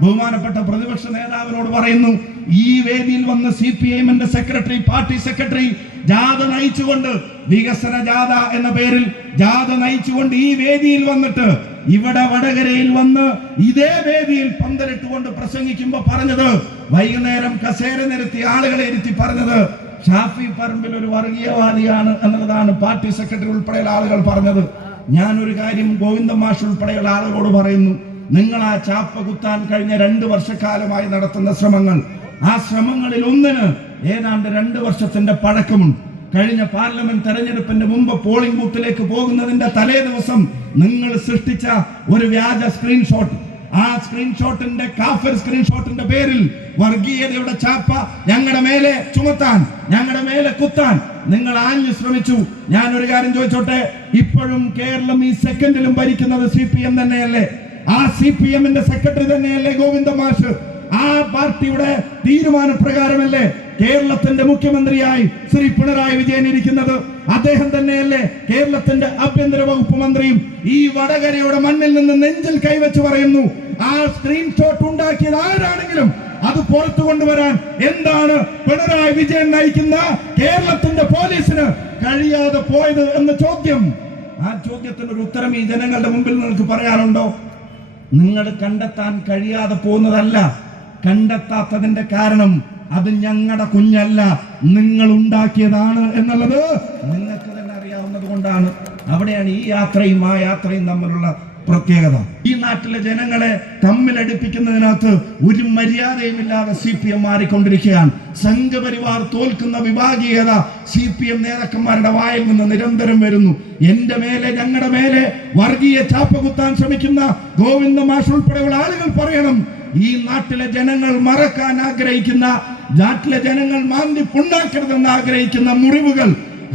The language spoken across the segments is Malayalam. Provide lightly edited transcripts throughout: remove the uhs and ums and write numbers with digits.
ബഹുമാനപ്പെട്ട പ്രതിപക്ഷ നേതാവിനോട് പറയുന്നു, ഈ വേദിയിൽ വന്ന് CPIM-ന്റെ സെക്രട്ടറി, പാർട്ടി സെക്രട്ടറി ജാഥ നയിച്ചുകൊണ്ട്, വികസന ജാഥ എന്ന പേരിൽ ജാഥ നയിച്ചുകൊണ്ട് ഈ വേദിയിൽ വന്നിട്ട് ഇവിടെ വടകരയിൽ വന്ന് ഇതേ വേദിയിൽ പന്തലിട്ടുകൊണ്ട് പ്രസംഗിക്കുമ്പോ പറഞ്ഞത്, വൈകുന്നേരം കസേര നിരത്തി ആളുകളെ ഇരുത്തി പറഞ്ഞത് ഷാഫി പറമ്പിൽ ഒരു വർഗീയവാദിയാണ് എന്നുള്ളതാണ് പാർട്ടി സെക്രട്ടറി ഉൾപ്പെടെയുള്ള ആളുകൾ പറഞ്ഞത്. ഞാൻ ഒരു കാര്യം ഗോവിന്ദൻ മാഷ് ഉൾപ്പെടെയുള്ള ആളുകളോട് പറയുന്നു, നിങ്ങൾ ആ ചാപ്പ കുത്താൻ കഴിഞ്ഞ 2 വർഷക്കാലമായി നടത്തുന്ന ശ്രമങ്ങൾ, ആ ശ്രമങ്ങളിൽ ഒന്നിന് ഏതാണ്ട് 2 വർഷത്തിന്റെ പഴക്കമുണ്ട്. കഴിഞ്ഞ പാർലമെന്റ് തെരഞ്ഞെടുപ്പിന്റെ മുമ്പ് പോളിംഗ് ബൂത്തിലേക്ക് പോകുന്നതിന്റെ തലേ ദിവസം നിങ്ങൾ സൃഷ്ടിച്ച ഒരു വ്യാജ സ്ക്രീൻഷോട്ട്, ആ സ്ക്രീൻഷോട്ടിന്റെ കാഫിർ സ്ക്രീൻഷോട്ടിന്റെ പേരിൽ വർഗീയതയുടെ ചാപ്പ ഞങ്ങളുടെ മേലെ ചുമത്താൻ, ഞങ്ങളുടെ മേലെ കുത്താൻ നിങ്ങൾ ആഞ്ഞു ശ്രമിച്ചു. ഞാൻ ഒരു കാര്യം ചോദിച്ചോട്ടെ, ഇപ്പോഴും കേരളം ഈ സെക്കൻഡിലും ഭരിക്കുന്നത് CPM തന്നെയല്ലേ? ആ CPM-ന്റെ സെക്രട്ടറി തന്നെയല്ലേ ഗോവിന്ദൻ മാഷ്? ആ പാർട്ടിയുടെ തീരുമാനപ്രകാരമല്ലേ കേരളത്തിന്റെ മുഖ്യമന്ത്രിയായി ശ്രീ പിണറായി വിജയൻ ഇരിക്കുന്നത്? അദ്ദേഹം തന്നെയല്ലേ കേരളത്തിന്റെ ആഭ്യന്തര വകുപ്പ് മന്ത്രിയും? ഈ വടകരയുടെ മണ്ണിൽ നിന്ന് നെഞ്ചിൽ കൈവച്ച് പറയുന്നു, ആ സ്ക്രീൻഷോട്ട് ഉണ്ടാക്കിയത് ആരാണെങ്കിലും അത് പുറത്തു കൊണ്ടുവരാൻ എന്താണ് പിണറായി വിജയൻ നയിക്കുന്ന കേരളത്തിന്റെ പോലീസിന് കഴിയാതെ പോയത് എന്ന ചോദ്യം, ആ ചോദ്യത്തിന് ഒരു ഉത്തരം ഈ ജനങ്ങളുടെ മുമ്പിൽ നിങ്ങൾക്ക് പറയാനുണ്ടോ? നിങ്ങൾ കണ്ടെത്താൻ കഴിയാതെ പോകുന്നതല്ല, കണ്ടെത്താത്തതിന്റെ കാരണം അത് ഞങ്ങളുടെ കുഞ്ഞല്ല, നിങ്ങൾ ഉണ്ടാക്കിയതാണ് എന്നുള്ളത് നിങ്ങൾക്ക് തന്നെ അറിയാവുന്നത് കൊണ്ടാണ്. അവിടെയാണ് ഈ യാത്രയും ആ യാത്രയും തമ്മിലുള്ള പ്രത്യേകത. ഈ നാട്ടിലെ ജനങ്ങളെ തമ്മിലടിപ്പിക്കുന്നതിനകത്ത് ഒരു മര്യാദയുമില്ലാതെ CPM മാറിക്കൊണ്ടിരിക്കുകയാണ്. സംഘപരിവാർ തോൽക്കുന്ന വിഭാഗീയത CPM നേതാക്കന്മാരുടെ വായിൽ നിന്ന് നിരന്തരം വരുന്നു. എന്റെ മേലെ, ഞങ്ങളുടെ മേലെ വർഗീയ ചാപ്പ കുത്താൻ ശ്രമിക്കുന്ന ഗോവിന്ദൻ മാഷ് ഉൾപ്പെടെയുള്ള ആളുകൾ പറയണം, ഈ നാട്ടിലെ ജനങ്ങൾ മറക്കാൻ ആഗ്രഹിക്കുന്ന, നാട്ടിലെ ജനങ്ങൾ മാന്തി പുണ്ണാക്കരുതെന്ന് ആഗ്രഹിക്കുന്ന മുറിവുകൾ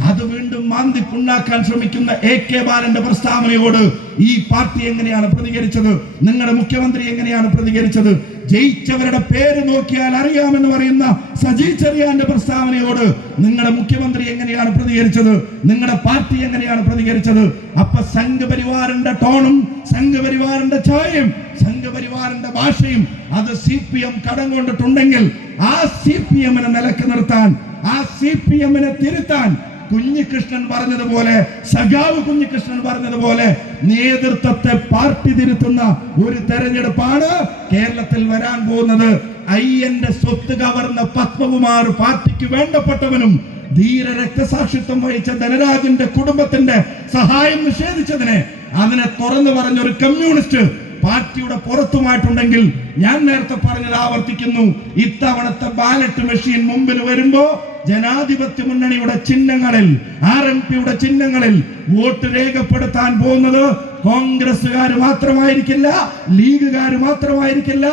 അത് വീണ്ടും മാന്തി പുണ്ണാക്കാൻ ശ്രമിക്കുന്ന AK ബാലന്റെ പ്രസ്താവനയോട് ഈ പാർട്ടി എങ്ങനെയാണ് പ്രതികരിച്ചത്? നിങ്ങളുടെ മുഖ്യമന്ത്രി എങ്ങനെയാണ് പ്രതികരിച്ചത്? ജയിച്ചവരുടെ പേര് നോക്കിയാൽ അറിയാമെന്ന് പറയുന്ന സജി ചെറിയാന്റെ പ്രസ്താവനയോട് നിങ്ങളുടെ മുഖ്യമന്ത്രി എങ്ങനെയാണ് പ്രതികരിച്ചത്? നിങ്ങളുടെ പാർട്ടി എങ്ങനെയാണ് പ്രതികരിച്ചത്? അപ്പൊ സംഘപരിവാറിന്റെ ടോണും സംഘപരിവാറിന്റെ ഛായയും സംഘപരിവാറിന്റെ ഭാഷയും അത് CPM കടം കൊണ്ടിട്ടുണ്ടെങ്കിൽ ആ CPM-നെ നിലക്ക് നിർത്താൻ, ആ CPM-നെ തിരുത്താൻ കുഞ്ഞികൃഷ്ണൻ പറഞ്ഞതുപോലെ, സഖാവ് കുഞ്ഞികൃഷ്ണൻ പറഞ്ഞതുപോലെ നേതൃത്വത്തെ പാർട്ടി തിരുത്തുന്ന ഒരു തെരഞ്ഞെടുപ്പാണ് കേരളത്തിൽ വരാൻ പോകുന്നത്. അയ്യന്റെ സ്വത്ത് കവർന്ന പത്മകുമാർ പാർട്ടിക്ക് വേണ്ടപ്പെട്ടവനും ധീര രക്തസാക്ഷിത്വം വഹിച്ച ധനരാജന്റെ കുടുംബത്തിന്റെ സഹായം നിഷേധിച്ചതിനെ അതിനെ തുറന്നു പറഞ്ഞൊരു കമ്മ്യൂണിസ്റ്റ് പാർട്ടിയുടെ പുറത്തുമായിട്ടുണ്ടെങ്കിൽ, ഞാൻ നേരത്തെ പറഞ്ഞത് ആവർത്തിക്കുന്നു, ഇത്തവണത്തെ ബാലറ്റ് മെഷീൻ മുമ്പിൽ വരുമ്പോ ജനാധിപത്യ മുന്നണിയുടെ ചിഹ്നങ്ങളിൽ, RMPയുടെ ചിഹ്നങ്ങളിൽ വോട്ട് രേഖപ്പെടുത്താൻ പോകുന്നത് കോൺഗ്രസുകാർ മാത്രമായിരിക്കില്ല, ലീഗുകാർ മാത്രമായിരിക്കില്ല,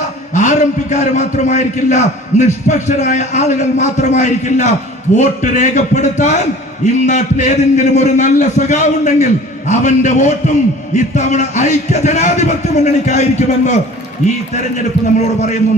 RMPക്കാർ മാത്രമായിരിക്കില്ല, നിഷ്പക്ഷരായ ആളുകൾ മാത്രമായിരിക്കില്ല. വോട്ട് രേഖപ്പെടുത്താൻ ഇന്നാട്ടിൽ ഏതെങ്കിലും ഒരു നല്ല സഖാവുണ്ടെങ്കിൽ അവന്റെ വോട്ടും ഇത്തവണ ഐക്യ ജനാധിപത്യ മുന്നണിക്കായിരിക്കുമെന്ന് ഈ തെരഞ്ഞെടുപ്പ് നമ്മളോട് പറയുന്നുണ്ട്.